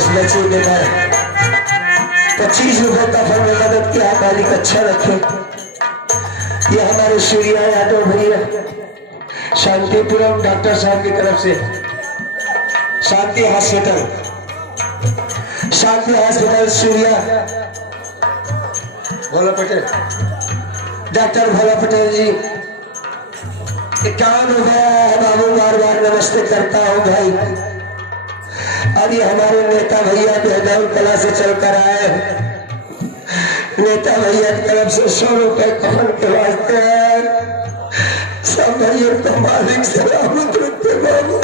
इस बच्चे के बाद 25 रुपए का फल में मदद किया। मालिक अच्छा रखे। ये हमारे सूर्या यादव भैया शांतिपुरम डॉक्टर साहब की तरफ से शांति हॉस्पिटल सूर्या भोला पटेल, डॉक्टर भोला पटेल जी 51 हो गया है बाबू। बार बार नमस्ते करता हूँ भाई। और ये हमारे नेता भैया बेहदौल कला से चलकर आए हैं। नेता भैया की तरफ से 100 रुपए कफन के वास्ते हैं। सब भैया को मालिक सलामत रखते बाबू।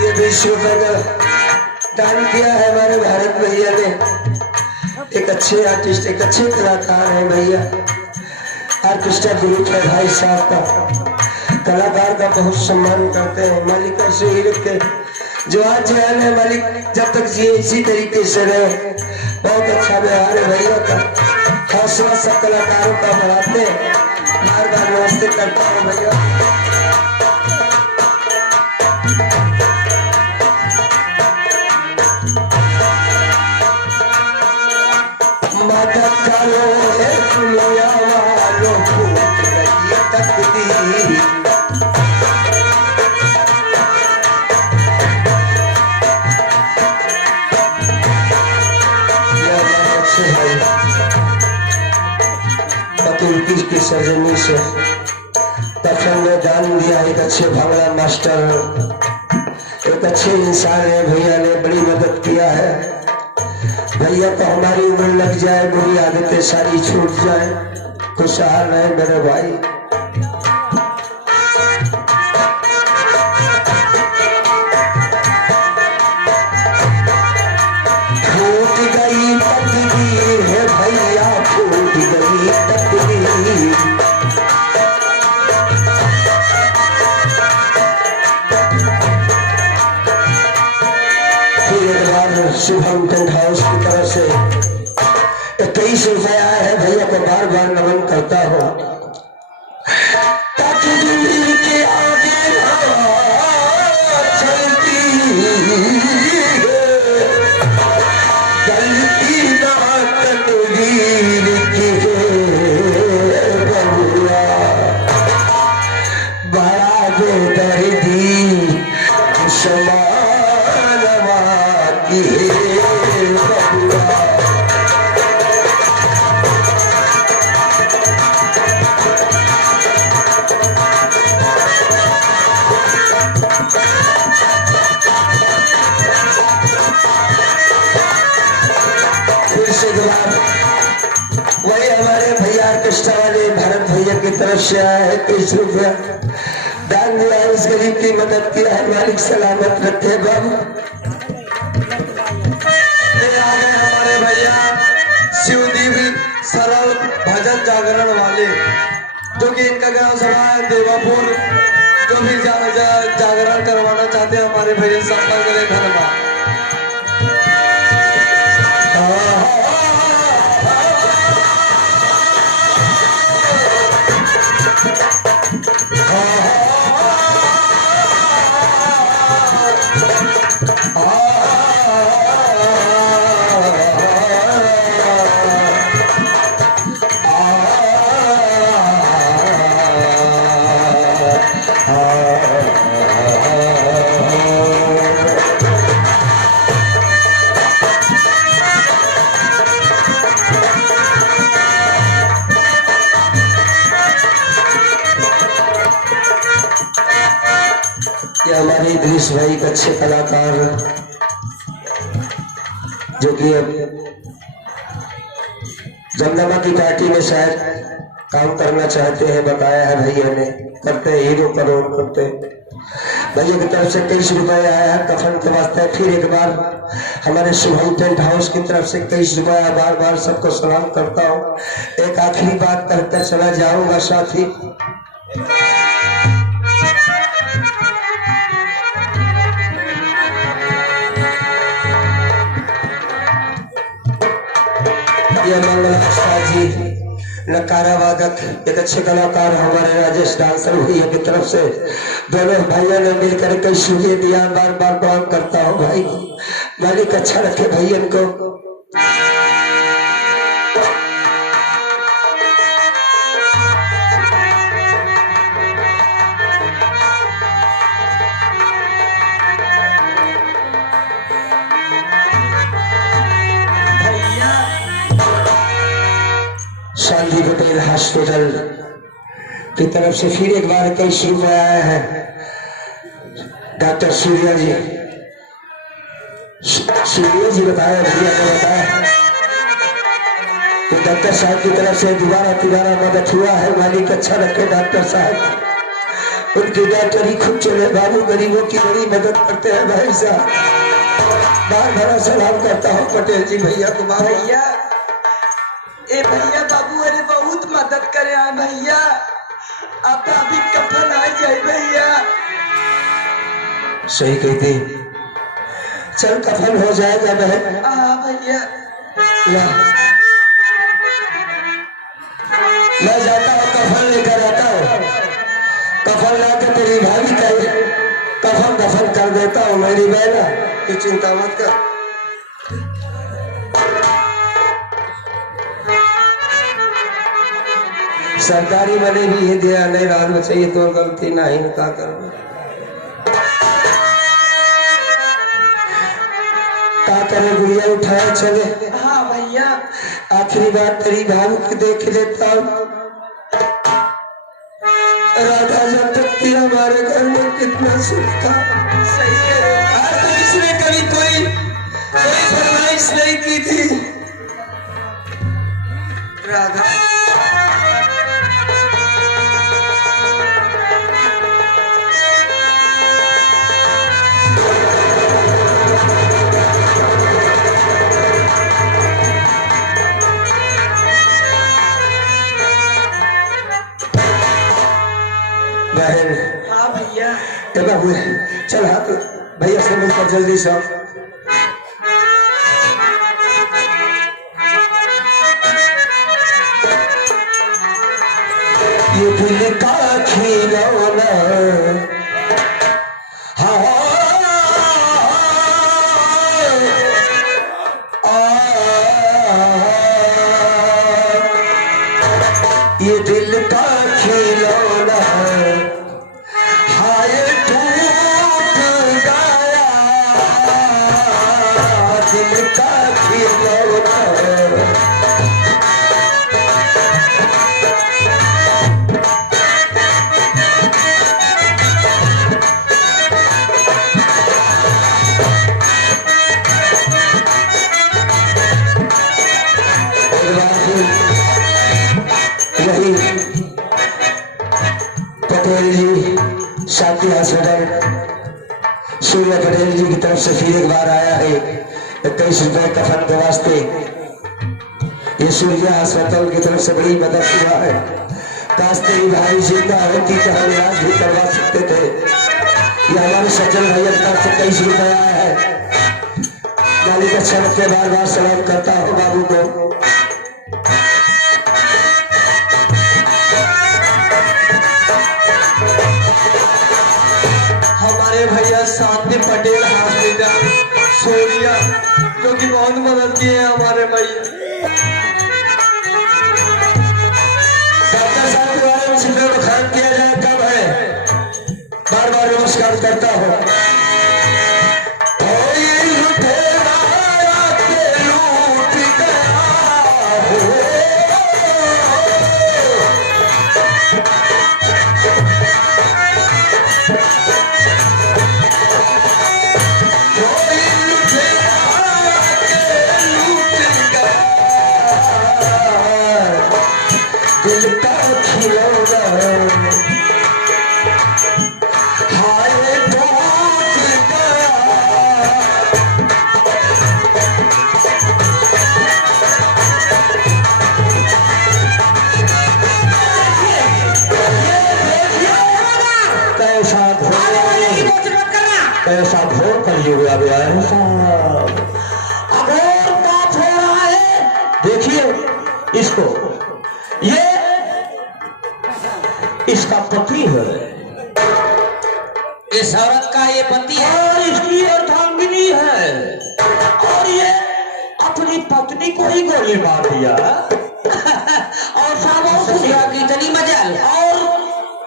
ये 20 रुपए का दान किया है हमारे भारत भैया ने। एक अच्छे आर्टिस्ट, एक अच्छे कलाकार है भैया। ऑर्केस्ट्रा ग्रुप है भाई साहब का। कलाकार का बहुत सम्मान करते हैं। मालिक ऐसे ही रखे। जो आज जयान है मालिक जब तक जिए इसी तरीके से रहे। बहुत अच्छा व्यवहार है भैया का। हौसला सब कलाकारों का बढ़ाते हैं। बार बार नमस्ते करता हूँ भैया। मदद करो दुनिया वालों को तकदीर। तुर्की की सरजमी से कफन में दान दिया। एक अच्छे भावना मास्टर, एक अच्छे इंसान है भैया ने बड़ी मदद किया है। भैया तो हमारी उम्र लग जाए, बुरी आदतें सारी छूट जाए, खुशहाल रहे मेरे भाई। फूट गई तकदीर है भैया, फूट गई तकदीर। फिर एक बार शुभम टेंट हाउस की तरफ से 21 रुपए आया है। भैया को बार बार नमन करता हूँ। ताकि जिंदगी के आगे चलती गलती ना तकदीर की बबुआ, बड़ा बेदर्दी समानवा की बबुआ। वही हमारे भैया ऑर्केस्ट्रा वाले भारत भैया की तरफ से आया है। 30 रुपया दान दिया है। इस गरीब की मदद किया है। मालिक सलामत रखे बाबू। हमारे भैया शिवदेवी सरल भजन जागरण वाले, जो कि इनका ग्राम सभा है देवापुर। जो भी जागरण करवाना चाहते हैं हमारे भैया संपर्क करें। धन्यवाद। ये हमारे इद्रिस भाई एक अच्छे कलाकार जो कि अब जमदमा की पार्टी में शायद काम करना चाहते हैं। बताया है भैया ने। करते हीरो करोड़ करते। भैया की तरफ से 23 रुपए आया है कफन के वास्ते। फिर एक बार हमारे शुभम टेंट हाउस की तरफ से 23 रुपया। बार बार सबको सलाम करता हूँ। एक आखिरी बात कहकर चला जाऊंगा साथी। नकारा वादक एक अच्छे कलाकार हमारे राजेश डांसर भैया की तरफ से दोनों भाइयों ने मिलकर कई शुक्रिया दिया। बार बार प्रणाम करता हूँ भाई, मालिक अच्छा रखे भैया को। शांति पटेल हॉस्पिटल की तरफ से फिर एक बार कई शुरू आया है डॉक्टर सूर्या जी। सूर्या जी बताया भैया को बताया तो डॉक्टर साहब की तरफ से दोबारा मदद हुआ है। मालिक अच्छा रखे डॉक्टर साहब, उनकी डॉक्टरी खुद चले बाबू, गरीबों की बड़ी मदद करते हैं भाई साहब। बार बार सलाम करता हूँ पटेल जी भैया को। भैया ए भैया बाबू अरे बहुत मदद करे आए भैया, अब अभी कफन आ जाए भैया। सही कहती, चल कफन हो जाएगा बहन। हाँ भैया मैं जाता हूँ कफन लेकर आता हूँ, कफन लाकर तेरी भाभी का कफन दफन कर देता हूँ मेरी बहना, तू चिंता मत कर। सरकारी वाले भी ये दिया नहीं रात में चाहिए तो गलती ना ही का कर का करे गुड़िया उठाया चले। हाँ भैया आखिरी बार तेरी भाभी को देख लेता हूँ। राधा जब तक थी हमारे घर में कितना सुख था। सही है, आज तक किसने कभी कोई फरमाइश नहीं की थी। राधा बहन। हाँ भैया बाबू चल हाथ भैया से मिलकर जल्दी से। ये दिल का खिलौना ये दिल का खिलौना हाय टूट गया, दिल का खिलौना। पटेल जी शांति हॉस्पिटल सूर्या पटेल जी की तरफ से फिर एक बार आया है 21 रुपए कफन के वास्ते। ये सूर्या हॉस्पिटल की तरफ से बड़ी मदद हुआ है। काश तेरी भाई जिंदा होती तो हम इलाज भी करवा सकते थे। ये हमारे सज्जन भैया की तरफ से 23 रुपए आया है। मालिक अच्छा रखे, बार बार सलाम करता हूँ बाबू को। हमारे भैया शांति पटेल हॉस्पिटल सूर्या जो कि बहुत मदद किए हैं हमारे भैया। डॉक्टर साहब के बारे में सिर्फ बखान किया जाए कब है, बार बार नमस्कार करता हूँ। दिल का खिलौना हाय टूट गया। कैसा घोर कलयुग आ गया है साहब, अघोर बात हो रहा है। देखिए इसको, ये इसका पति है, इस औरत का ये पति है और इसकी अर्धांगिनी है, और ये अपनी पत्नी को ही गोली मार दिया। और सामो ससुरा की इतनी मजाल। और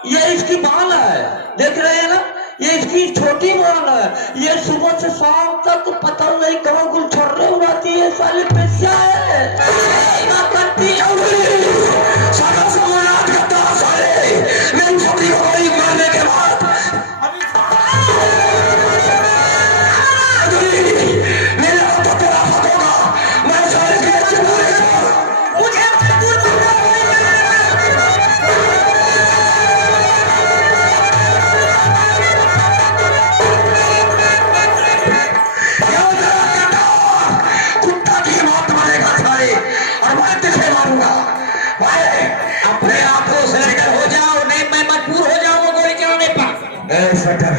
ये इसकी बाल है, देख रहे हैं ना, ये इसकी छोटी बाल है। ये सुबह से शाम तक पता नहीं कहाँ गुलछर्रे उड़ाती है, साले पैसा है। सारा समाज करता साले मेरी छोकरी को गोली मारने के बाद मेरा तो तेरा हक होगा। मैं सारे के मुझे कुत्ता की मौत मारेगा सारे, और मैं तुझे मारूंगा। भाई अपने आप को सरेंडर हो जाओ, नहीं मैं मजबूर हो जाऊंगा गोली चलाने पर। सटर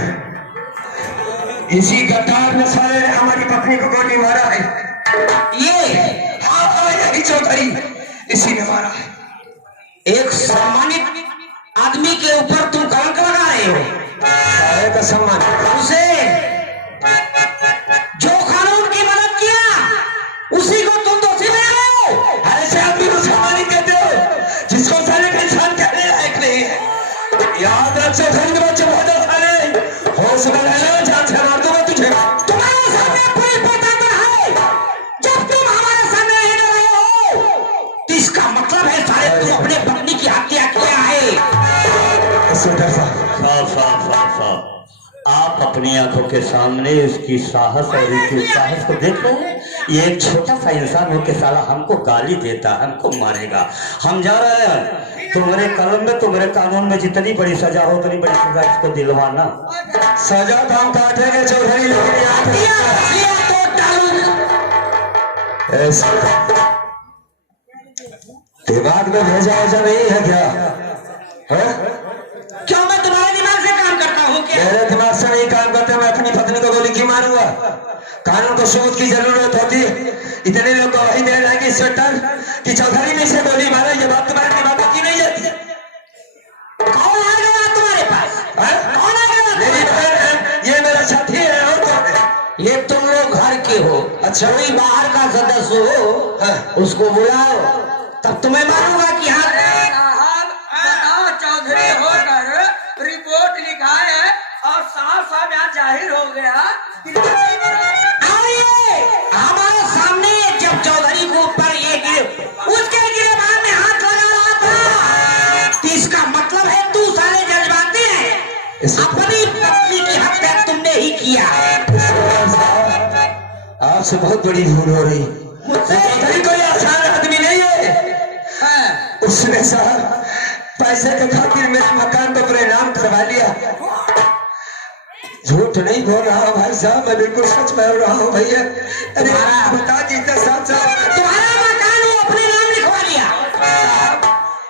इसी गद्दार ने साले ने हमारी पत्नी को गोली मारा है। ये हाँ यही चौधरी इसी ने मारा है। एक सम्मानित आदमी के ऊपर तुम कलंक लगा रहे हो। साले का सम्मान उसे जो कानून की मदद किया उसी को तुम दोषी बना रहे हो। ऐसे आदमी को सम्मानित कहते हो जिसको साले का इंसान कहने लायक नहीं है। याद रख चौधरी के बच्चे बहुत साले हो सकता है ना, जान से मार दूंगा तुझे। तुम्हारे सामने कोई बताता है जब तुम हमारे सामने नहीं रहे हो तो इसका मतलब है साले तुम अपने पत्नी की हत्या किया है। सटर साहब साफ साफ साफ साफ आप अपनी आंखों के सामने इसकी साहस और इसकी साहस को देख रहे हैं। ये एक छोटा सा इंसान हो के साला हमको गाली देता है, हमको मारेगा। हम जा रहे हैं, तुम्हारे कलम में तुम्हारे कानून में जितनी बड़ी सजा हो उतनी बड़ी सजा इसको दिलवाना। सजा तो हम काटेंगे चौधरी, लेकिन दिमाग में भेजा वजह नहीं है क्या है? क्यों मैं तुम्हारे दिमाग से काम करता हूँ क्या? मेरे दिमाग से नहीं काम करते। मैं अपनी पत्नी को गोली क्यों मारूंगा? कानून को सबूत की जरूरत होती है। इतने लोग गवाही दे रहे हैं कि इंस्पेक्टर कि चौधरी ने इसे गोली मारा, ये बात तुम्हारे दिमाग में की नहीं जाती? कौन आ गया तुम्हारे पास? कौन आ गया? मेरी बहन है, ये मेरा साथी है, और कौन है? ये तुम लोग घर के हो, अच्छा। कोई बाहर का सदस्य हो हाँ। उसको बुलाओ, तब तुम्हें मालूंगा कि हाँ साहब बताओ, चौधरी होकर रिपोर्ट लिखा है और साफ साफ यहाँ जाहिर हो गया। आइए हमारे सामने जब चौधरी को ऊपर ये उसके गिरबान में हाथ लगा रहा था, तो इसका मतलब है तू सारे जज्बाती है। अपनी पत्नी की हत्या तुमने ही किया। आपसे बहुत बड़ी भूल हो रही। चौधरी कोई आसान आदमी नहीं है। उसने साहब पैसे के खातिर मेरे मकान को परिणाम करवा लिया। झूठ नहीं बोल रहा हूँ भाई साहब, मैं बिल्कुल सच बोल रहा हूँ भैया। अरे बता जीते साथ साथ तुम्हारा मकान वो अपने नाम लिखवा लिया।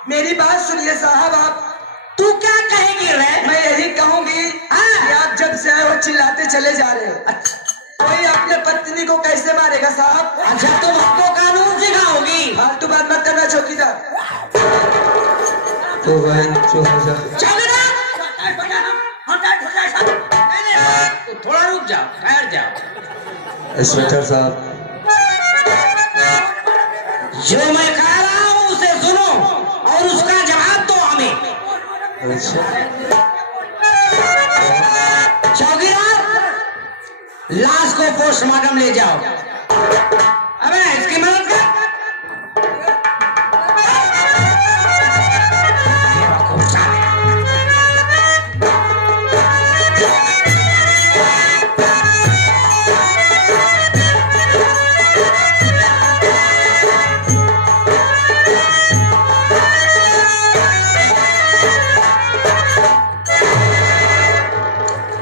मेरी बात सुनिए साहब, आप तू क्या कहेगी रे? मैं यही कहूंगी कि आप जब से आए वो चिल्लाते चले जा रहे हो। कोई अपने पत्नी को कैसे मारेगा साहब? अच्छा तुम हमको कानून सिखाओगी? फालतू बात मत करना चौकीदार। तो बहन चुप हो जा। तो थोड़ा रुक जाओ, ठहर जाओ। इंस्पेक्टर साहब जो मैं कह रहा हूँ उसे सुनो और उसका जवाब दो हमें। अच्छा चौकीदार लाश को पोस्टमार्टम ले जाओ। अबे इसकी मदद कर।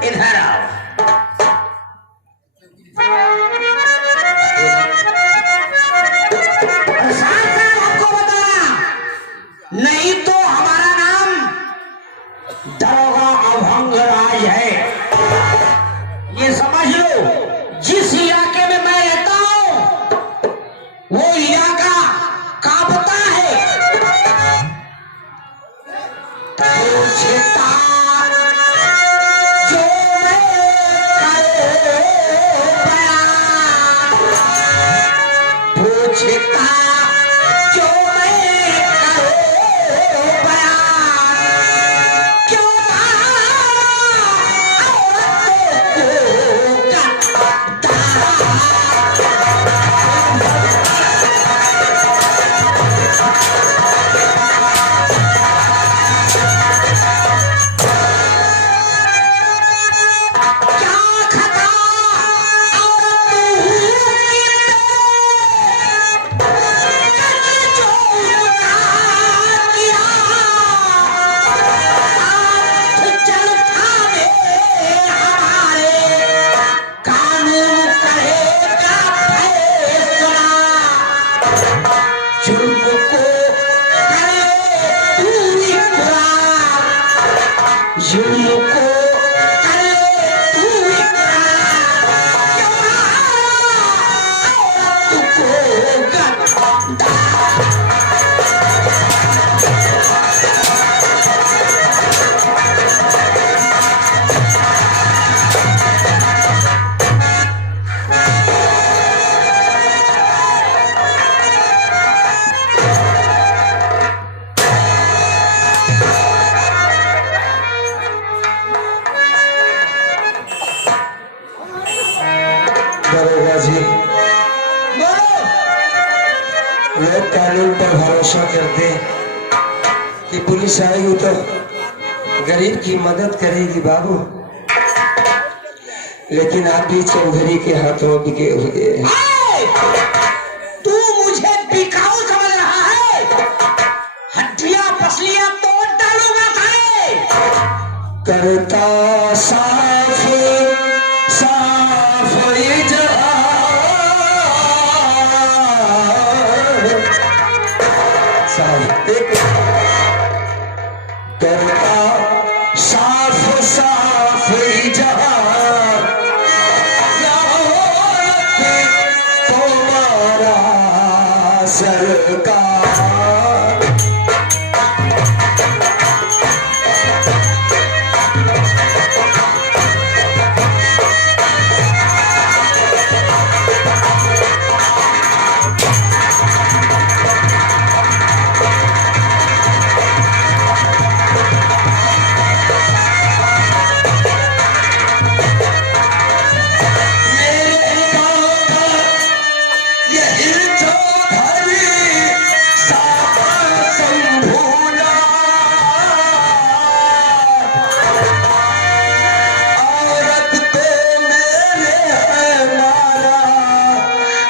इधर आओ। दरोगा जी, बोलो। लोग कानून पर भरोसा करते कि पुलिस आएगी तो गरीब की मदद करेगी बाबू, लेकिन आप भी चौधरी के हाथों बिके हुए हैं। तू मुझे बिकाऊ समझ रहा है? हड्डियां पसलियां तोड़ डालूंगा सारे। करता साफ साफ ये जहां, एक करता साफ साफ ये जहां, तुम्हारा सरकार।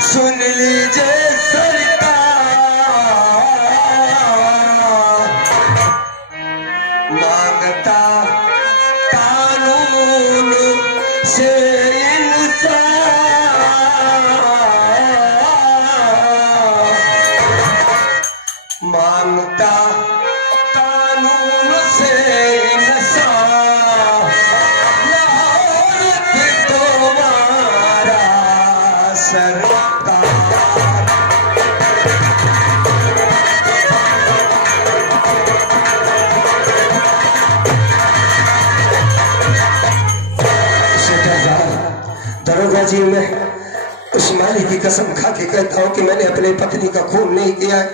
सुन लीजिए सरकार, मांगता कानून से इंसाफ, मांगता कानून से इंसाफ, तुम्हारा सरकार। दरोगा जी, मैं उस मालिक की कसम खा के कहता हूँ कि मैंने अपने पत्नी का खून नहीं किया है।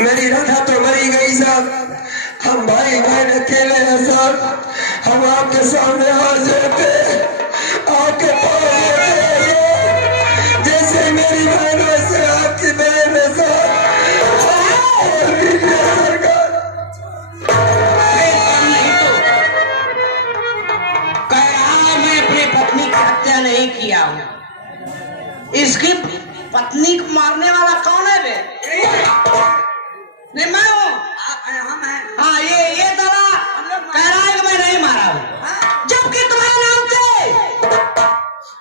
मेरी राधा तो मरी गई साहब, हम भाई बहन अकेले हैं साहब। हम आपके सामने हाथ जोड़ते आपके पाँव जैसे मेरी बहन वैसे आपकी बहन है साहब। सरकार मैं अपनी पत्नी की हत्या नहीं किया हूँ। इसकी पत्नी को मारने वाला कौन है बे? नहीं मैं हूँ। हाँ ये दला कह रहा है कि मैं नहीं मारा हूँ, जबकि तुम्हारे नाम से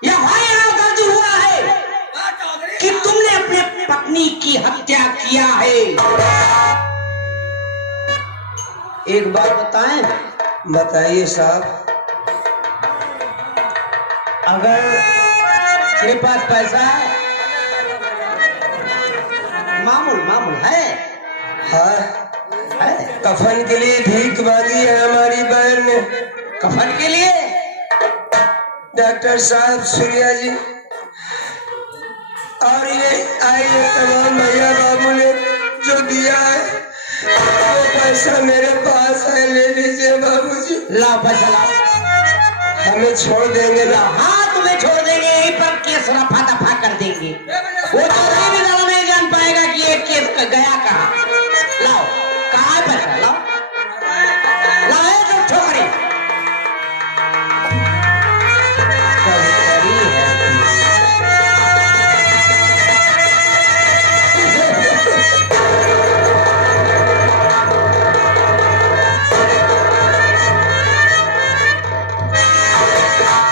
यह भाई नाम दर्ज हुआ है कि तुमने अपने पत्नी की हत्या किया है। एक बात बताएं? बताइए साहब। अगर तेरे पास पैसा है, मामूल है हाँ, है? कफन के लिए भीख मांगी है हमारी बहन ने। कफन के लिए? डॉक्टर साहब सूर्या जी और ये आइए तमाम भैया बाबू ने जो दिया है वो पैसा मेरे पास है, ले लीजिए बाबूजी। लाओ पैसा लाओ। हमें छोड़ देंगे ना? हाँ तुम्हें छोड़ देंगे, यहीं पर केस रफा दफा कर देंगे। वो चौधरी भी ज्यादा नहीं जान पाएगा कि ये केस गया कहाँ। लाओ, कहाँ है पैसा? लाओ लाओ सब छोकरी।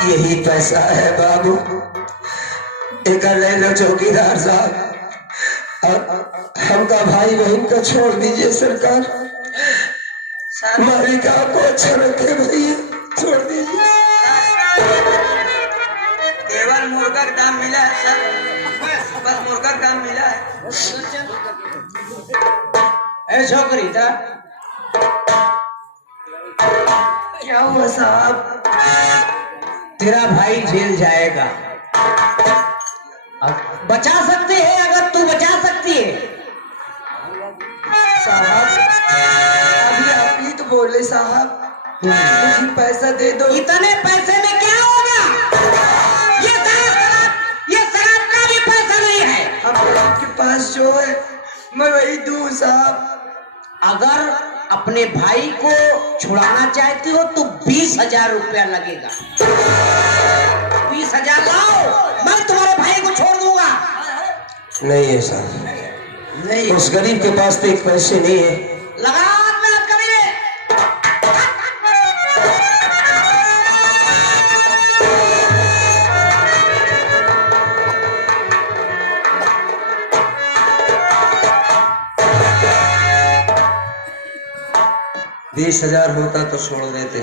यही पैसा है बाबू, एक ले लो चौकीदार साहब, और हमका भाई बहन का छोड़ दीजिए सरकार। मालिक आपको अच्छा रखे भैया, छोड़ दीजिए। केवल मुर्गा का दाम मिला है सर, बस मुर्गा का दाम मिला है। ए छोकरी था क्या हुआ साहब? तेरा भाई जेल जाएगा। बचा सकते हैं अगर तू बचा सकती है। साहब अभी आप ही तो बोले साहब, मुझे पैसा दे दो। इतने पैसे में क्या होगा? ये सारा वही दूं साहब। अगर अपने भाई को छुड़ाना चाहती हो तो 20,000 रुपया लगेगा। 20,000 लाओ, मैं तुम्हारे भाई को छोड़ दूंगा। नहीं है साहब, नहीं उस गरीब के पास तो एक पैसे नहीं है। लगा हाथ में हाथ कभी रे। बीस 20,000 होता तो छोड़ देते।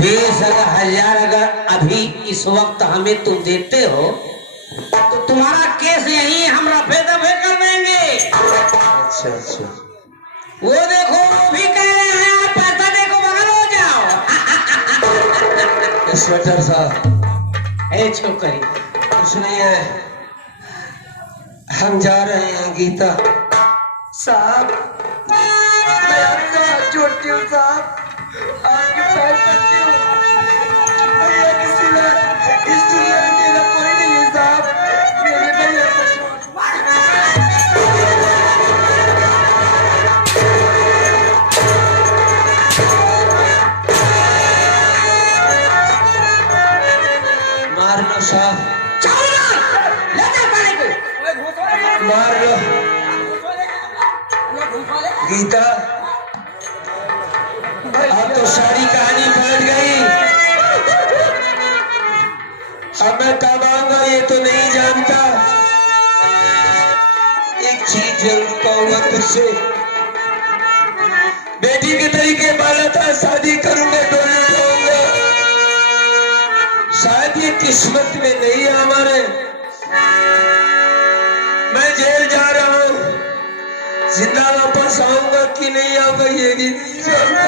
20,000 अगर अभी इस वक्त हमें तुम देते हो तो तुम्हारा केस यही हम रफे दफे कर देंगे। अच्छा अच्छा, वो देखो वो भी कह रहे हैं आप पैसा देखो बगल हो जाओ। इंस्पेक्टर साहब, ए छोकरी, कुछ नहीं है, हम जा रहे हैं गीता। साहब मैं आपका हाथ जोड़ती हूँ साहब, आपके पैर पड़ती हूँ। भैया के सिवा इस दुनिया में मेरा कोई नहीं है साहब, मेरे भैया को छोड़। मार लो साहब, चलो ना, ले जा पानी को। मार लो गीता। अब तो सारी कहानी पलट गई। अब मैं कब आऊंगा ये तो नहीं जानता। एक चीज जरूर कहूंगा तुझसे, बेटी के तरीके पाला था, शादी करूंगा, डोली जाऊंगा। शायद ये किस्मत में नहीं है हमारे। मैं जेल जा रहा हूं, जिंदा वापस आऊंगा कि नहीं आऊंगा ये भी नहीं जानता।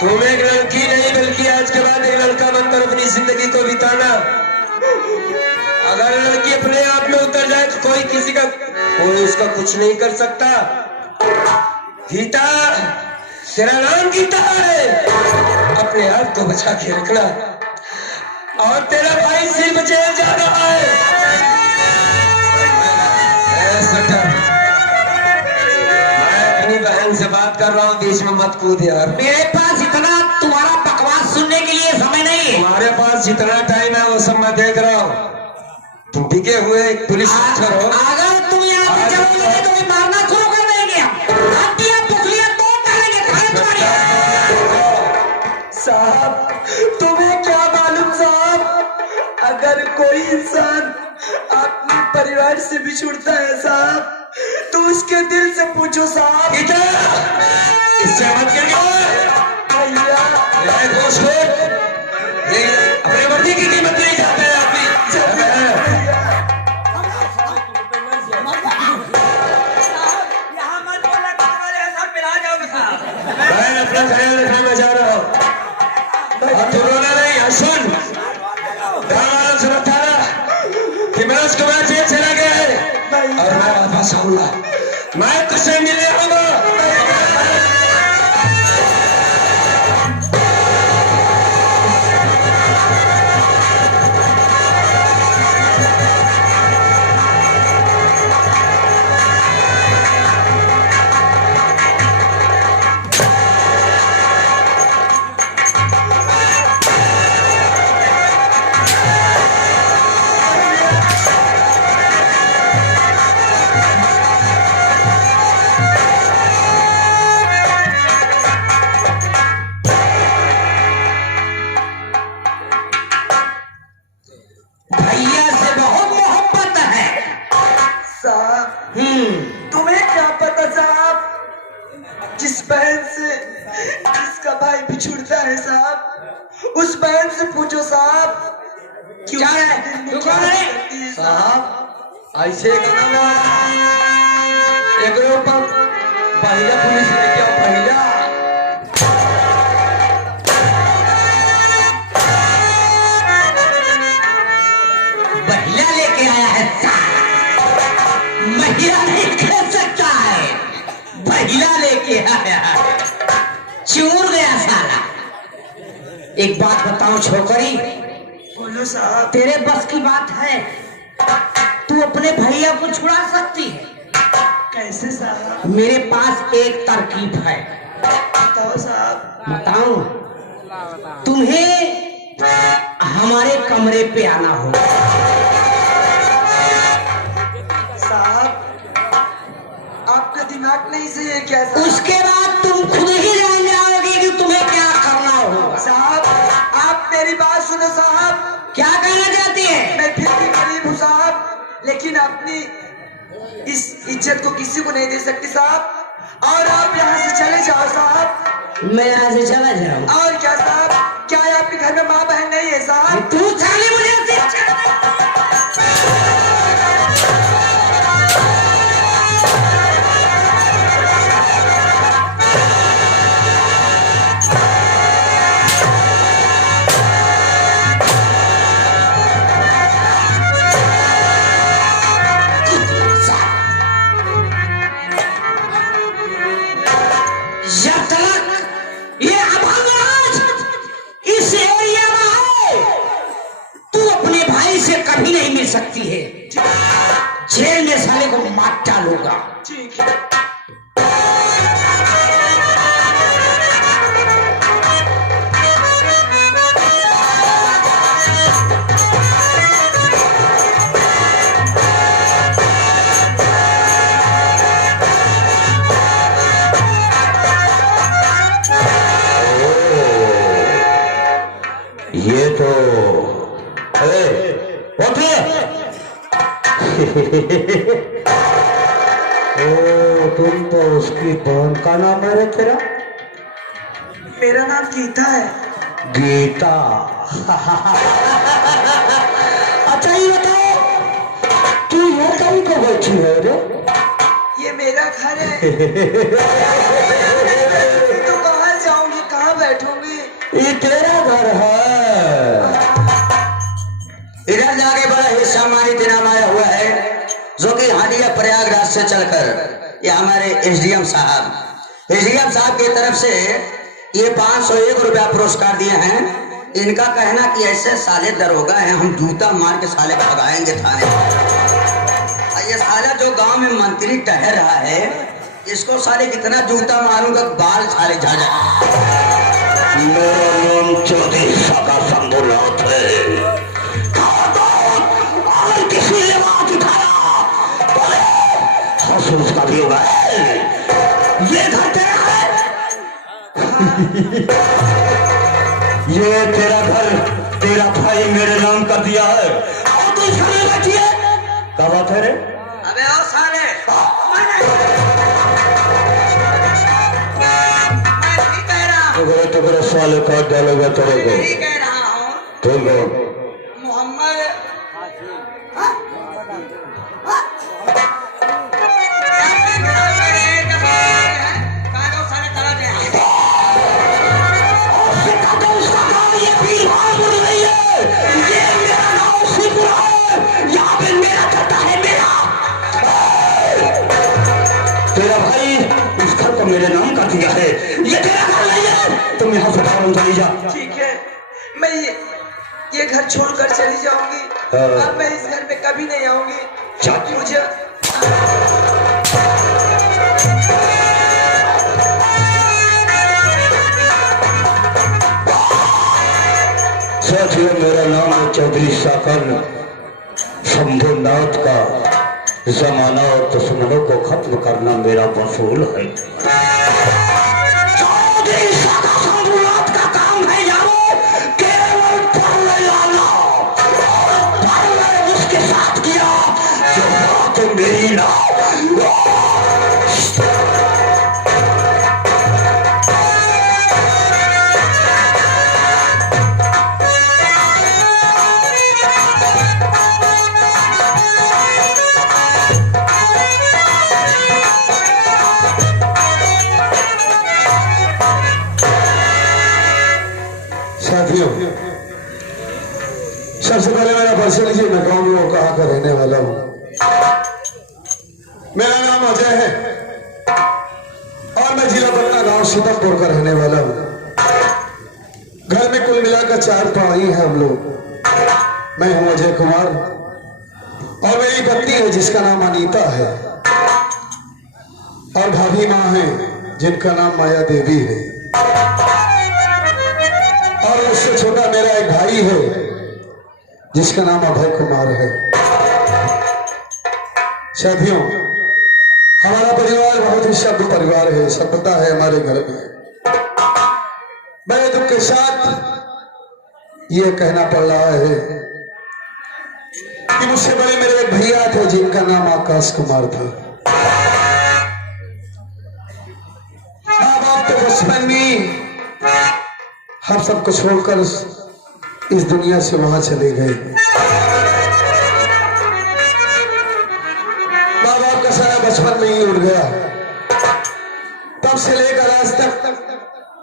तुम एक लड़की नहीं बल्कि आज के बाद एक लड़का बनकर अपनी जिंदगी को बिताना। अगर लड़की अपने आप में उतर जाए तो कोई उसका कुछ नहीं कर सकता। गीता, तेरा नाम गीता है, अपने आप को बचा के रखना। और तेरा भाई सिर्फ जेल जा रहा है। मैं अपनी बहन से बात कर रहा हूँ, बीच में मत कूद यार। मेरे पास इतना तुम्हारा बकवास सुनने के लिए समय नहीं है। तुम्हारे पास जितना टाइम है वो सब मैं देख रहा हूँ। तुम टिके हुए एक पुलिस अफसर हो। अगर तुम यहाँ से जाओगे तो तुम्हें मारना शुरू कर देंगे। हड्डियां पुतलियां तोड़ डालेंगे। साहब तुम्हें क्या मालूम साहब, अगर कोई इंसान अपने परिवार से बिछुड़ता है साहब तो उसके दिल से पूछो साहब। इससे मत भैया अपने वर्दी की कीमत नहीं जाते हैं आदमी। मैं अपना ख्याल रखना मैं जा रहा हूँ। अब तो रोना नहीं, सुन गाँव से बताना कि मैं उसको मैं जेल चला गया है और मैं वापस आऊंगा। मैं तुझसे मिलने आऊंगा। भैया से बहुत मोहब्बत है साहब। तुम्हें क्या पता साहब, जिस बहन से जिसका भाई बिछुड़ता है साहब उस बहन से पूछो साहब कि क्या है? उसके दिल में तू क्या कौन है? करती है साहब ऐसे एकरो पर पहिला पुलिस लेके आओ। पहिला महिला लेके आया है साला। महिला नहीं खेल सकता है, महिला लेके आया है। चूर गया साला। एक बात बताओ छोकरी, बोलो साहब। तेरे बस की बात है तू अपने भैया को छुड़ा सकती है। कैसे साहब? मेरे पास एक तरकीब है। बताओ साहब। बताऊं? तुम्हें हमारे कमरे पे आना होगा। साहब आपका दिमाग नहीं सही है क्या साहब? उसके बाद तुम खुद ही जान जाओगे कि तुम्हें क्या करना होगा। साहब आप मेरी बात सुनो साहब। क्या कहना चाहती है? मैं फिर भी गरीब हूँ साहब, लेकिन अपनी इस इज्जत को किसी को नहीं दे सकती साहब। और आप यहाँ से चले जाओ साहब। मैं यहाँ से चला जाऊँ? और क्या साहब? क्या आपके घर में माँ बहन नहीं है साहब? तू चले मुझे कभी नहीं मिल सकती है। जेल में साले को मार डालूंगा। ठीक है। ये तो ओ तुम तो उसकी बहन का नाम है रे तेरा? मेरा नाम गीता है। गीता। अच्छा ये बताओ तू ये कहीं को बैठी है रे? ये मेरा घर है। तो कहाँ जाऊंगी, कहाँ बैठूंगी? ये तेरा घर है। इधर जाके बड़ा हिस्सा मानित इनाम आया हुआ है, जो कि हांडिया प्रयागराज से चलकर ये हमारे एसडीएम साहब की तरफ से ये 501 रुपया पुरस्कार दिए हैं। इनका कहना कि ऐसे साले दरोगा हैं, हम जूता मार के साले भगाएंगे थाने। ये साला जो गांव में मंत्री टहर रहा है, इसको साले कितना जूता मारूंगा बाल साले झड़ जाए। मेरा नाम चौधरी साका शंभुनाथ है। किसी ने बात उठाया तो उसका भी होगा। ये घर तेरा है। ये तेरा घर तेरा भाई मेरे नाम कर दिया है और तू सामने बैठी है। क्या बात है रे? अबे ओ साले, मैं नहीं कह रहा। तो साले काट डालेगा तेरे को। नहीं कह रहा हूँ। ठीक है। मोहम्मद तेरा भाई इस घर को मेरे नाम कर दिया है। ये तेरा घर नहीं है। तुम यहाँ से बाहर चली जा। ठीक है, मैं ये घर छोड़कर चली जाऊंगी। अब मैं इस घर में कभी नहीं आऊंगी। मुझे साथियों मेरा नाम है चौधरी साकर शंभुनाथ का। जमाना और दुश्मनों को खत्म करना मेरा वसूल है। चौधरी साकर शंभुनाथ का काम है यारो केवल पढ़ने लाना। और पढ़ने उसके साथ किया जो बात मेरी ना। सबसे पहले मेरा परिचय लीजिए। मैं कौन हूँ और कहाँ का रहने वाला हूँ। मेरा नाम अजय है और मैं जिला पटना गांव सीतापुर का रहने वाला हूँ। घर में कुल मिलाकर 4 पढ़ाई है हम लोग। मैं हूँ अजय कुमार और मेरी पत्नी है जिसका नाम अनीता है, और भाभी माँ है जिनका नाम माया देवी है, और उससे छोटा मेरा एक भाई है जिसका नाम अभय कुमार है। साथियों, हमारा परिवार बहुत ही सभ्य परिवार है, सभ्यता है हमारे घर में। बड़े दुख के साथ ये कहना पड़ रहा है कि मुझसे बड़े मेरे एक भैया थे जिनका नाम आकाश कुमार था। माँ बाप तो बचपन में हम सबको छोड़कर इस दुनिया से वहां चले गए। माँ बाप का सारा बचपन में ही उड़ गया। तब से लेकर आज तक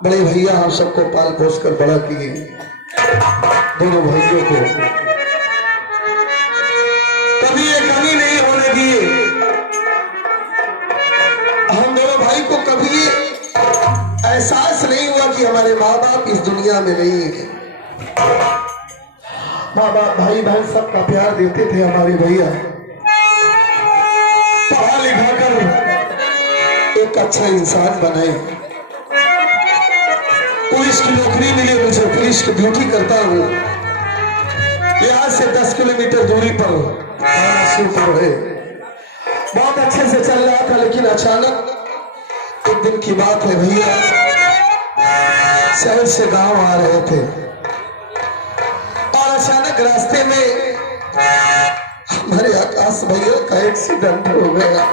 बड़े भैया हम सबको पाल पोस कर बड़ा किए, दोनों भाइयों को कभी ये कमी नहीं होने दिए। हम दोनों भाई को कभी एहसास नहीं हुआ कि हमारे माँ बाप इस दुनिया में नहीं है। माँ बाप भाई बहन सबका प्यार देते थे। हमारे भैया पढ़ा लिखा कर एक अच्छा इंसान बने, पुलिस की नौकरी मिली मुझे, पुलिस की ड्यूटी करता हूँ। यहाँ से 10 किलोमीटर दूरी पर है। बहुत अच्छे से चल रहा था, लेकिन अचानक एक दिन की बात है भैया, शहर से गांव आ रहे थे और अचानक रास्ते में हमारे आकाश भैया का एक्सीडेंट हो गया।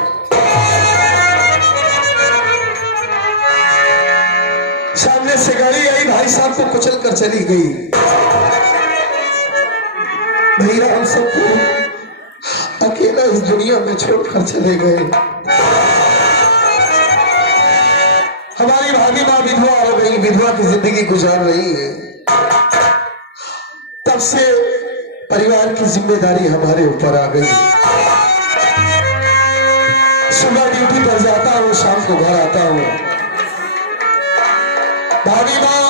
सामने से गाड़ी आई, भाई साहब को कुचल कर चली गई। भैया हम सबको अकेला इस दुनिया में छोड़कर चले गए। हमारी भाभी माँ विधवा हो गई, विधवा की जिंदगी गुजार रही है। तब से परिवार की जिम्मेदारी हमारे ऊपर आ गई। सुबह ड्यूटी पर जाता हूँ, शाम को घर आता हूँ। भाभी माँ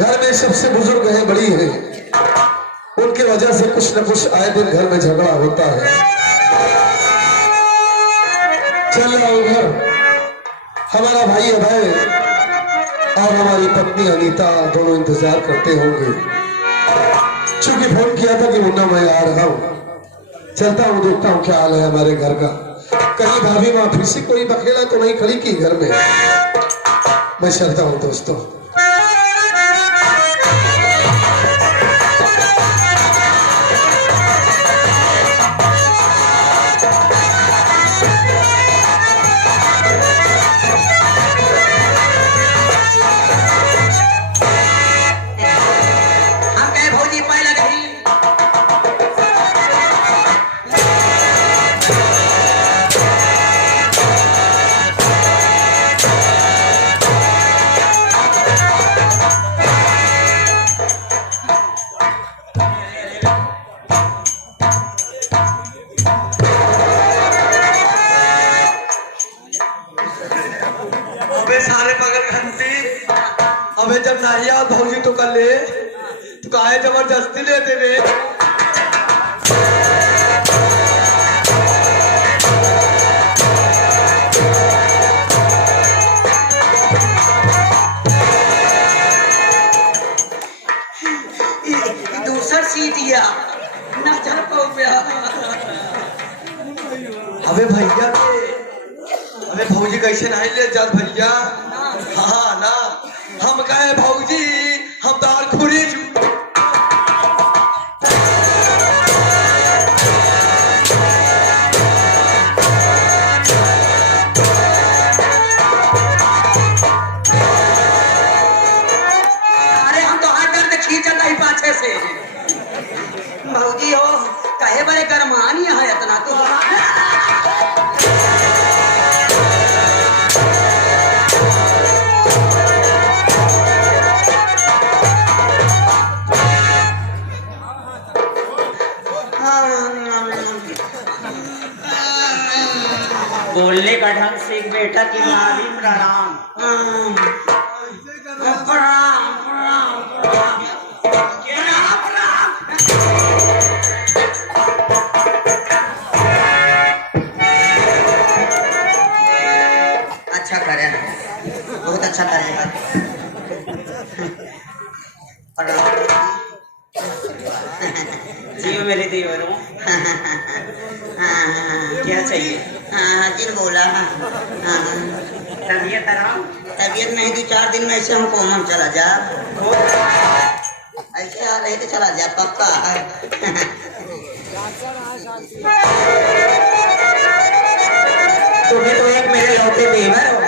घर में सबसे बुजुर्ग है, बड़ी है, उनके वजह से कुछ न कुछ आए दिन घर में झगड़ा होता है। चल रहा हूं घर, हमारा भाई अभय और हमारी पत्नी अनीता दोनों इंतजार करते होंगे। चूंकि फोन किया था कि मुन्ना मैं आ रहा हूं, चलता हूं देखता हूं क्या हाल है हमारे घर का। कहीं भाभी माँ फिर से कोई बखेड़ा तो नहीं खड़ी की घर में। मैं चलता हूं दोस्तों। अबे जब नहीं आ भौजी तो कर ले, तो काहे जबरदस्ती लेते रे। दूसर सीट या ना चल पाओ पे। अबे भैया अबे भौजी कैसे नहीं ले जात भैया। हाँ ना, हम कहे भौजी हम दाल खुरी अरे हम तो हाथ दर्द खींचता ही पाछे से। भौजी हो कहे बड़े गरमानी है इतना तो। बोलने का ढंग सीख बेटा की मारी प्रणाम। प्रणाम प्रणाम प्रणाम। जियो मेरे देवरों, क्या चाहिए? हाँ दिल बोला। तबीयत आराम? तबीयत नहीं 2-4 दिन में ऐसे हमको हम चला जा, ऐसे आ रहे तो चला जा पक्का। तुम्हें तो एक मेरे लौटे देवर हो,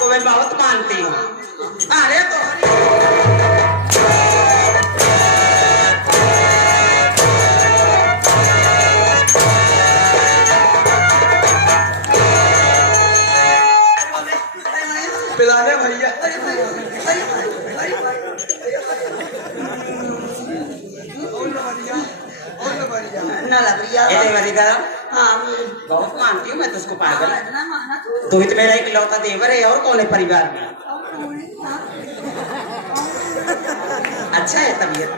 तुम्हें बहुत मानती हूँ। अरे तो पिलाने भैया। ना लबरिया। ये देवरी का हाँ बहुत मानती हूँ मैं तुझको पागल। तू ही तो मेरा एक लौता देवर है, और कौन है परिवार में? अच्छा है तबीयत।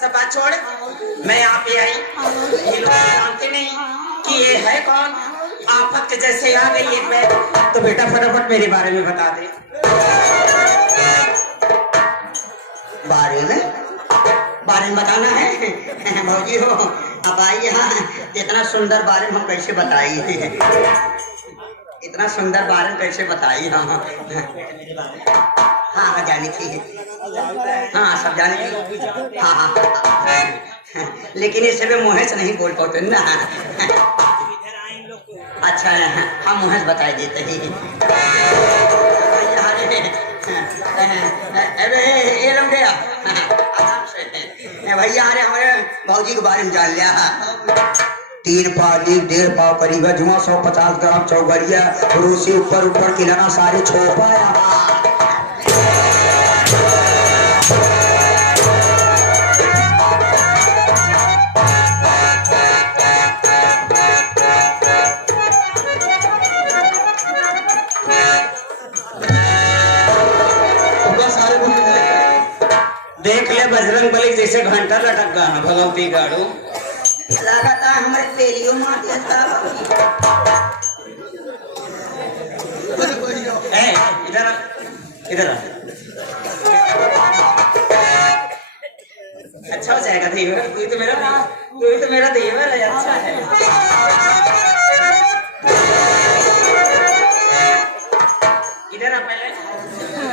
सब बात छोड़, मैं यहाँ पे आई, ये लोग जानते नहीं कि ये है कौन। आफत के जैसे आ गई एक बैग, तो बेटा फटाफट मेरे बारे में बता दे। बारे में बताना है भौजी हो। अब आई यहाँ, इतना सुंदर बारे में हम कैसे बताई, इतना सुंदर बारे में कैसे बताई हम। हाँ हाँ जानी थी, हाँ सब जानी थी। हाँ हाँ लेकिन इस समय मुँह से नहीं बोल पाते ना। अच्छा हम मुँह से बताई देते ही। ये लोग गया भैया, अरे हमारे भौजी के बारे में जान लिया। 3 पाव लीक 1.5 पाव करीब जुआ 150 ग्राम चौगरिया रूसी ऊपर किलाना सारे छोपाया। देख ले बजरंग बली जैसे घंटा लटक गया है भगवती गाड़ू। लगातार हमारे पेलियो मार देता। इधर आ, इधर आ। अच्छा हो जाएगा देवर, तू ही तो मेरा देवर है। अच्छा है। इधर आ पहले।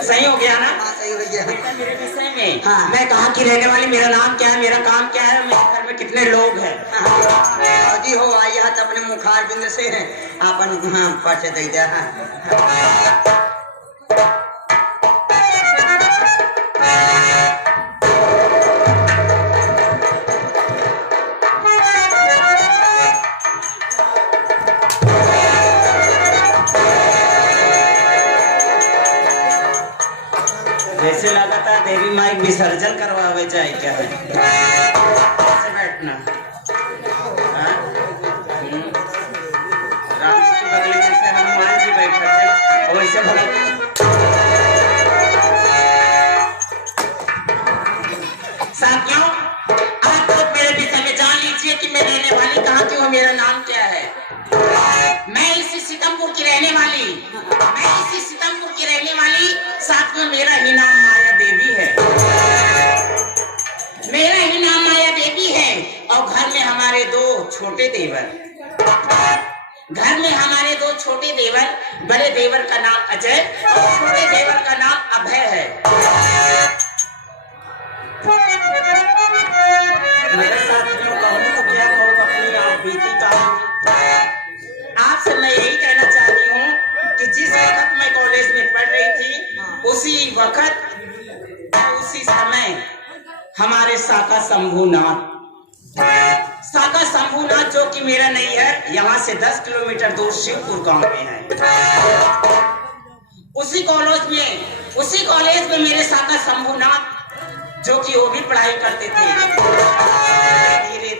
सही हो गया ना? सही हो गया। बेटा मेरे विषय में हाँ। मैं कहाँ की रहने वाली, मेरा नाम क्या है, मेरा काम क्या है, मेरे घर में कितने लोग हैं? जी हो आई है तो अपने मुखार बिंद से अपन परिचय दे दिया। जैसे लगातार देवी माई विसर्जन करवावे जाए क्या है। ऐसे बैठना। हाँ? राम जी की बगली जैसे हनुमान जी बैठे थे, वैसे साथियों, आज तो मेरे विषय में जान लीजिए कि मैं रहने वाली कहाँ की हूँ, मेरा नाम क्या है। मैं इसी सीतमपुर की रहने वाली, साथ में मेरा ही नाम माया देवी है। और घर में हमारे 2 छोटे देवर, बड़े देवर का नाम अजय और छोटे देवर का नाम अभय है। मेरे साथियों कहूँ तो क्या कहूँ अपनी आप बीती कहानी। आपसे मैं यही कहना चाहती हूँ कि जिस वक्त मैं कॉलेज में पढ़ रही थी, उसी वक्त उसी समय हमारे साका शंभूनाथ जो कि मेरा नहीं है, यहाँ से 10 किलोमीटर दूर शिवपुर गांव में है। उसी कॉलेज में मेरे साका शंभूनाथ जो कि वो भी पढ़ाई करते थे। धीरे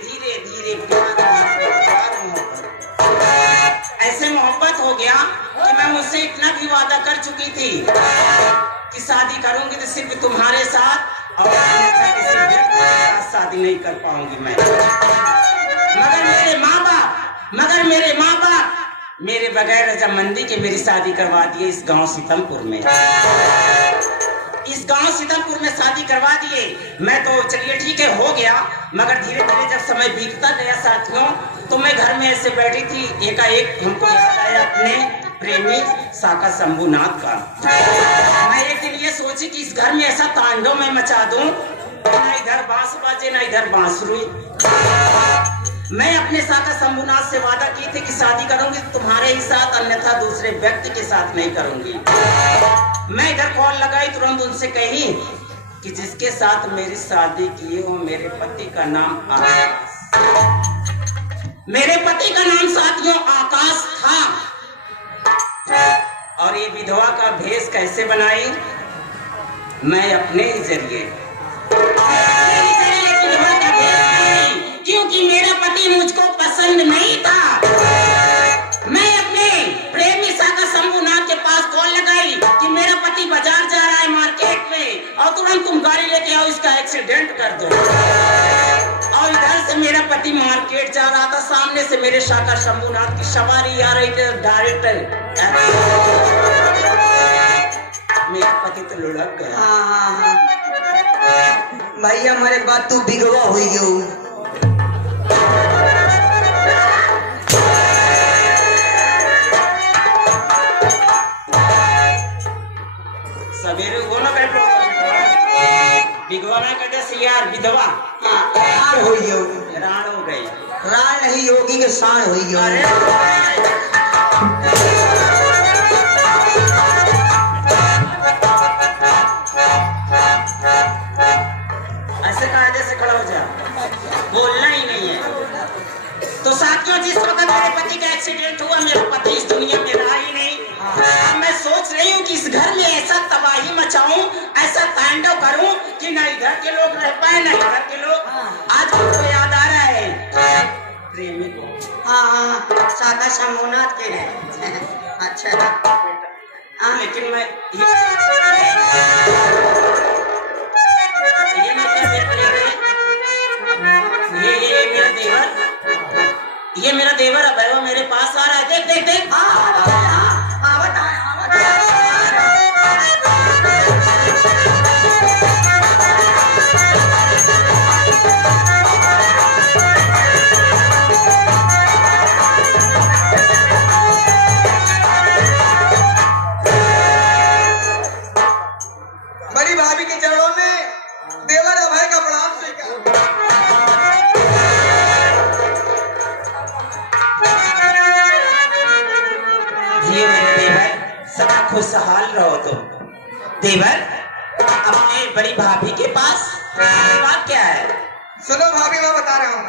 ऐसे मोहब्बत हो गया कि मैं मुझसे इतना भी वादा कर चुकी थी कि शादी करूंगी तो सिर्फ तुम्हारे साथ, और किसी व्यक्ति के साथ शादी नहीं कर पाऊंगी मैं। मगर मेरे माँ बाप मेरे बगैर रजामंदी के मेरी शादी करवा दिए इस गांव सीतमपुर में। इस गांव सीतापुर में शादी करवा दिए। मैं तो चलिए ठीक है हो गया, मगर धीरे धीरे जब समय बीतता गया साथियों, तो मैं घर में ऐसे बैठी थी, एकाएक हमको याद आया अपने प्रेमी साका शंभुनाथ का। मैं एक दिन ये सोची कि इस घर में ऐसा तांडव मैं मचा दूं, ना इधर बांस बाजे ना इधर बांसुरी। मैं अपने साका शंभुनाथ से वादा की थी कि शादी करूंगी तुम्हारे ही साथ, अन्यथा दूसरे व्यक्ति के साथ नहीं करूंगी। मैं इधर कॉल लगाई, तुरंत उनसे कही कि जिसके साथ मेरी शादी की वो मेरे पति का नाम आकाश, मेरे पति का नाम साथियों आकाश था। और ये विधवा का भेष कैसे बनाई, मैं अपने ही जरिए विधवा का भेष बनाई, क्योंकि मेरा पति मुझको पसंद नहीं था। मैं अपने प्रेमी साका शंभुनाथ के पास कॉल लगाई कि मेरा पति बाजार जा रहा है मार्केट में, और तुरंत तुम गाड़ी लेके आओ, इसका एक्सीडेंट कर दो। और इधर से मेरा पति मार्केट जा रहा था, सामने से मेरे साका शंभुनाथ की सवारी आ रही थी, डायरेक्ट मेरा पति तो लुढ़क गया। भैया हमारे बात तू बिगवा हुई हो। सवेरे वो ना बैठो बिगवा ना कहते से यार विधवा राण हुई हो, राण हो गई। राण नहीं योगी के साण हुई हो। ऐसे कायदे से खड़ा हो जा, बोलना ही नहीं है। तो साथियों जिस वक्त मेरे पति का एक्सीडेंट हुआ, मेरा पति इस दुनिया में रहा ही नहीं। अब मैं सोच रही हूँ कि इस घर में ऐसा तबाही मचाऊं, ऐसा तांडव करूं कि ना इधर के लोग रह पाए ना इधर के लोग। आज मुझको याद आ रहा है प्रेमी को। हाँ साका शंभुनाथ के हैं। अच्छा हाँ, लेकिन मैं ये मेरा देवर, ये मेरा देवर अब है, वो मेरे पास आ रहा है। देख देख देख बड़ी भाभी के चरणों में देवर अभय का प्रणाम स्वीकार। ये मेरे देवर सदा खुशहाल रहो तुम। देवर अपने बड़ी भाभी के पास बात क्या है? सुनो भाभी, मैं बता रहा हूँ।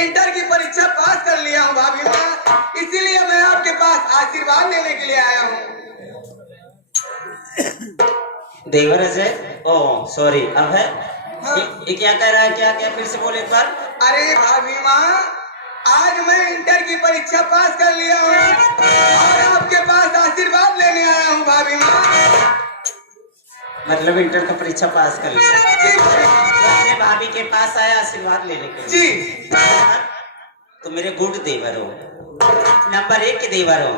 इंटर की परीक्षा पास कर लिया हूँ भाभी माँ, इसीलिए मैं आपके पास आशीर्वाद लेने के लिए आया हूँ। देवर अजय, ओ सॉरी अब है। ये क्या कह रहा है? क्या क्या फिर से बोले एक बार। अरे भाभी माँ, आज मैं इंटर की परीक्षा पास कर लिया हूँ और आपके पास आशीर्वाद लेने आया हूँ भाभी माँ। मतलब इंटर का परीक्षा पास कर लिया, अपने भाभी के पास आया आशीर्वाद लेने के लिए। जी तो मेरे गुड देवर हो, नंबर 1 के देवर हो।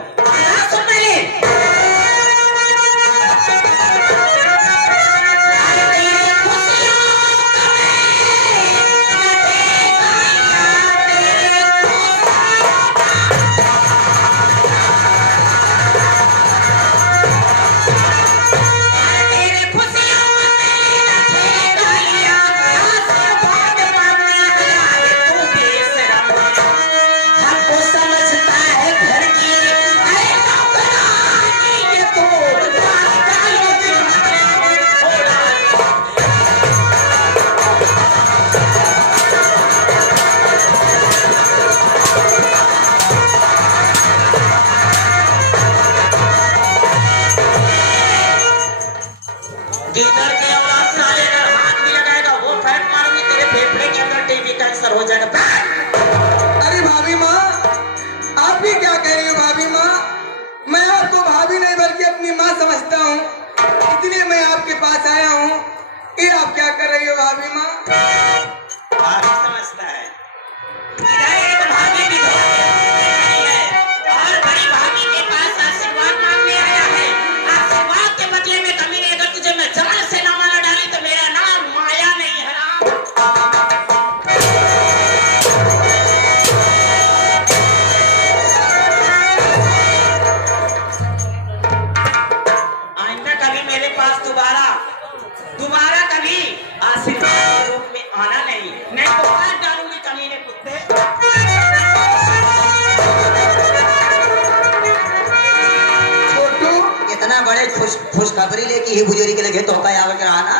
खबरी लेके ही बुजुर्ग के लगे तो का आवे के रहना।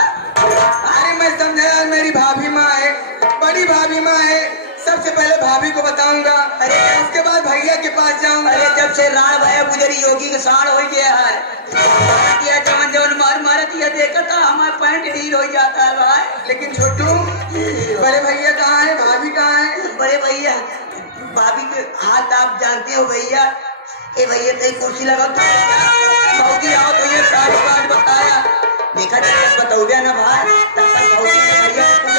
अरे मैं समझा यार, मेरी भाभी माँ है, बड़ी भाभी माँ है। सबसे पहले भाभी को बताऊंगा, अरे उसके बाद भैया के पास जाऊंगा। अरे जब से राण भया गुजरी योगी के साण हो गया है, दिया जवन जवन मार दिया देखता हमारा पैंट ढील हो जाता है भाई। लेकिन छोटू, बड़े भैया कहाँ है, भाभी कहाँ है? बड़े भैया भाभी के हाथ आप जानते हो भैया। ए भैया कहीं कुर्सी लगा भौजी आओ तो ये सारी बात बताया देखा जब बताओ ना भाई, तब तक भौजी ने भैया को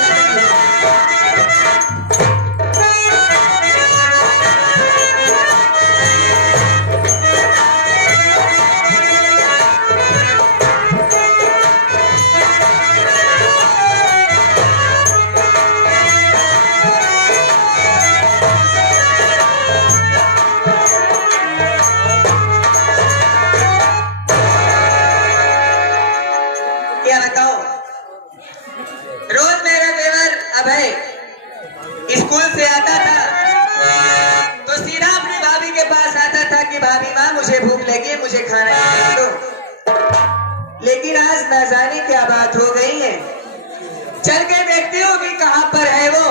स्कूल से आता था तो सीधा अपनी भाभी के पास आता था कि भाभी माँ मुझे भूख लगी, मुझे खाना खिला दो। लेकिन आज न जाने क्या बात हो गई है, चल के देखती हूँ कि कहाँ पर है वो।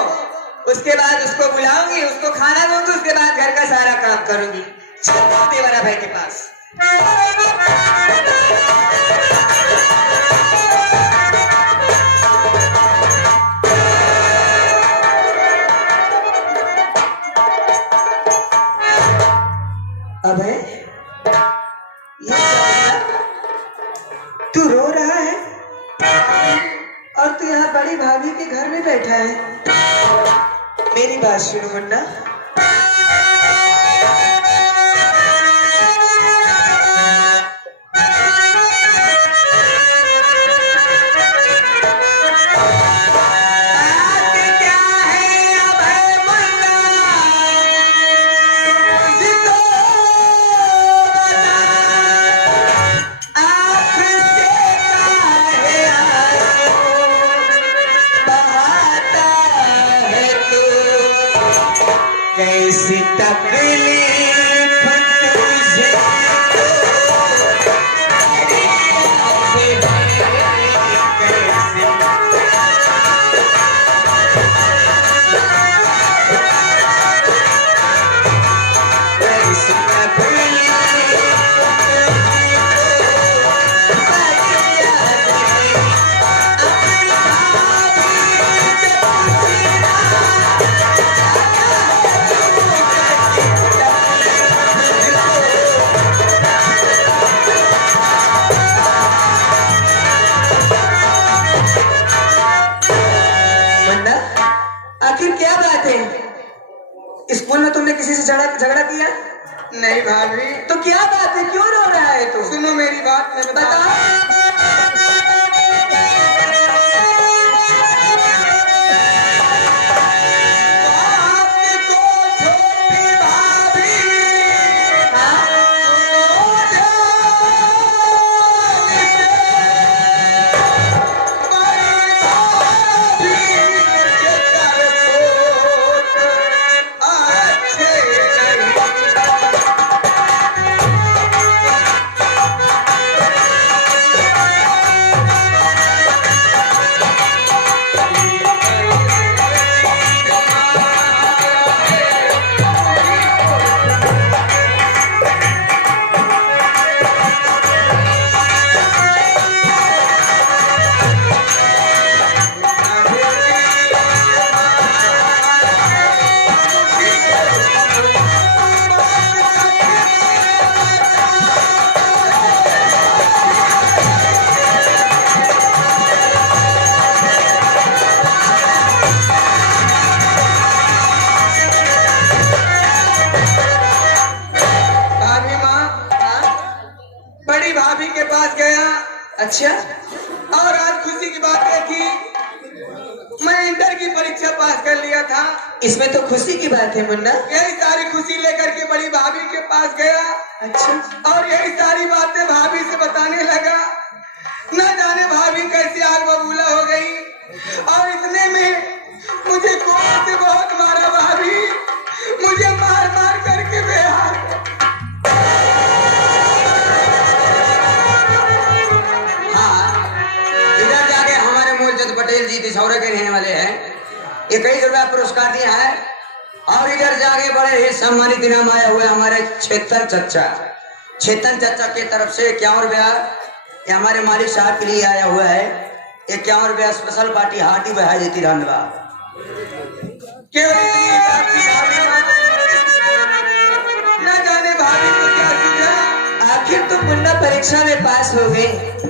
उसके बाद उसको बुलाऊंगी, उसको खाना दूंगी, उसके बाद घर का सारा काम करूंगी। चलता हूँ देवरा भाई के पास। अबे ये तू रो रहा है और तू यहाँ बड़ी भाभी के घर में बैठा है। मेरी बात सुनो मुन्ना, कैसी तकलीफ तुझे स्कूल में तुमने किसी से झगड़ा किया? नहीं भाभी। तो क्या बात है, क्यों रो रहा है तू? सुनो मेरी बात, मैं बता। अच्छा, और आज खुशी की बात है कि मैं इंटर की परीक्षा पास कर लिया था। इसमें तो खुशी की बात है मुन्ना। यही सारी खुशी लेकर के बड़ी भाभी के पास गया। अच्छा, और यही सारी बातें भाभी से बताने लगा। न जाने भाभी कैसे आग बबूला हो गई, और इतने में मुझे कोर्ट से बहुत मारा भाभी, मुझे मार मार करके बेहाल। 21 रुपया पुरस्कार दिया है। और इधर से आगे बढ़े हे सम्मानित इनाम आया हुआ है हमारे चेतन चचा की तरफ से 51 रुपया ये हमारे मालिक साहब के लिए आया हुआ है। 51 रुपया स्पेशल पार्टी हार्टी बहा देती धन्यवाद। क्यों इतनी आपकी न जाने भाभी को क्या सूझा? आखिर तुम मुन्ना परीक्षा में पास हो गए।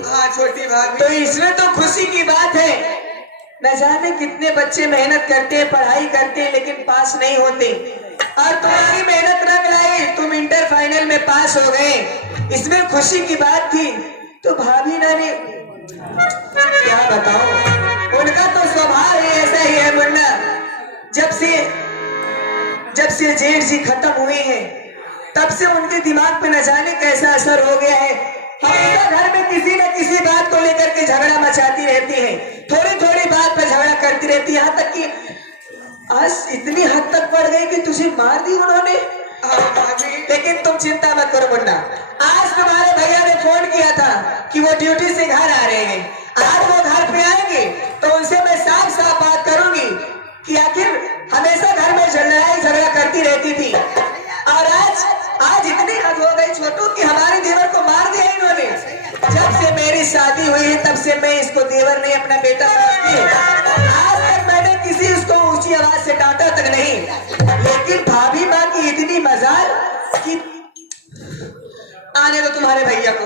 हाँ छोटी भाभी, तो इसमें तो खुशी की बात है। न जाने कितने बच्चे मेहनत करते हैं, पढ़ाई करते हैं, लेकिन पास नहीं होते। और तुम्हारी मेहनत रंग लाई, तुम इंटर फाइनल में पास हो गए, इसमें खुशी की बात थी। तो भाभी ने क्या बताओ, उनका तो स्वभाव ही ऐसा ही है मुन्ना। जब से जेठ जी खत्म हुए हैं तब से उनके दिमाग पे न जाने कैसा असर हो गया है। हमेशा घर में किसी न किसी बात को लेकर के झगड़ा मचाती रहती है, थोड़ी थोड़ी बात पे झगड़ा करती रहती है, यहाँ तक कि आज इतनी हद तक बढ़ गई कि तुझे मार दी उन्होंने। लेकिन तुम चिंता मत करो मुन्ना, आज तुम्हारे भैया ने फोन किया था कि वो ड्यूटी से घर आ रहे हैं। आज वो घर पे आएंगे तो उनसे मैं साफ साफ बात करूंगी कि आखिर हमेशा घर में लड़ाई झगड़ा करती रहती थी, और आज इतनी हद हो गई छोटू कि हमारे देवर को मार दिया इन्होंने। जब से मेरी शादी हुई है तब से मैं इसको देवर नहीं अपना बेटा समझती हूँ। आज तक मैंने किसी उसको ऊंची आवाज से डांटा तक नहीं, लेकिन भाभी माँ की इतनी मजाल कि आने दो तुम्हारे भैया को,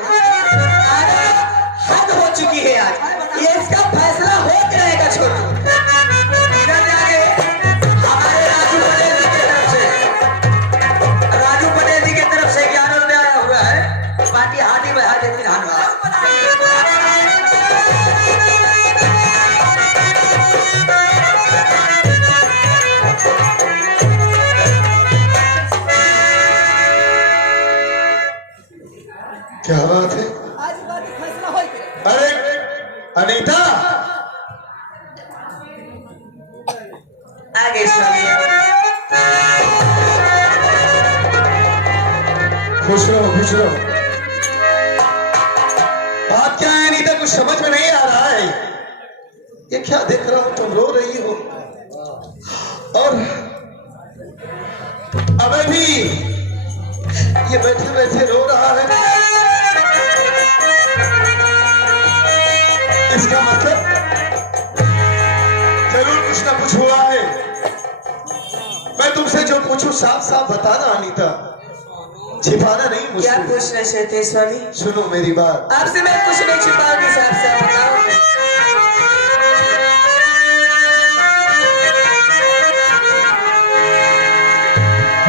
आने दो, हद हो चुकी है। आज ये इसका फैसला हो के रहेगा छोटू। राजू पटेल जी की तरफ से 11 रुपया आया हुआ है, पार्टी हार्टी बहा देती धन्यवाद। क्या बात है? अरे अनीता, आगे स्वामी, खुश रहो खुश रहो। बात क्या है अनीता, कुछ समझ में नहीं आ रहा है। ये क्या देख रहा हूं, तुम रो रही हो और अबे भी ये बैठे बैठे रो रहा है। इसका मतलब जरूर कुछ ना कुछ हुआ है। मैं तुमसे जो पूछूं साफ साफ बताना अनीता, छिपाना नहीं मुझसे। क्या पूछना चाहते स्वामी? सुनो मेरी बात। आपसे मैं कुछ नहीं छिपाऊंगी, साहब साहब बताओ।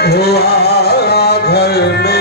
हुआ घर में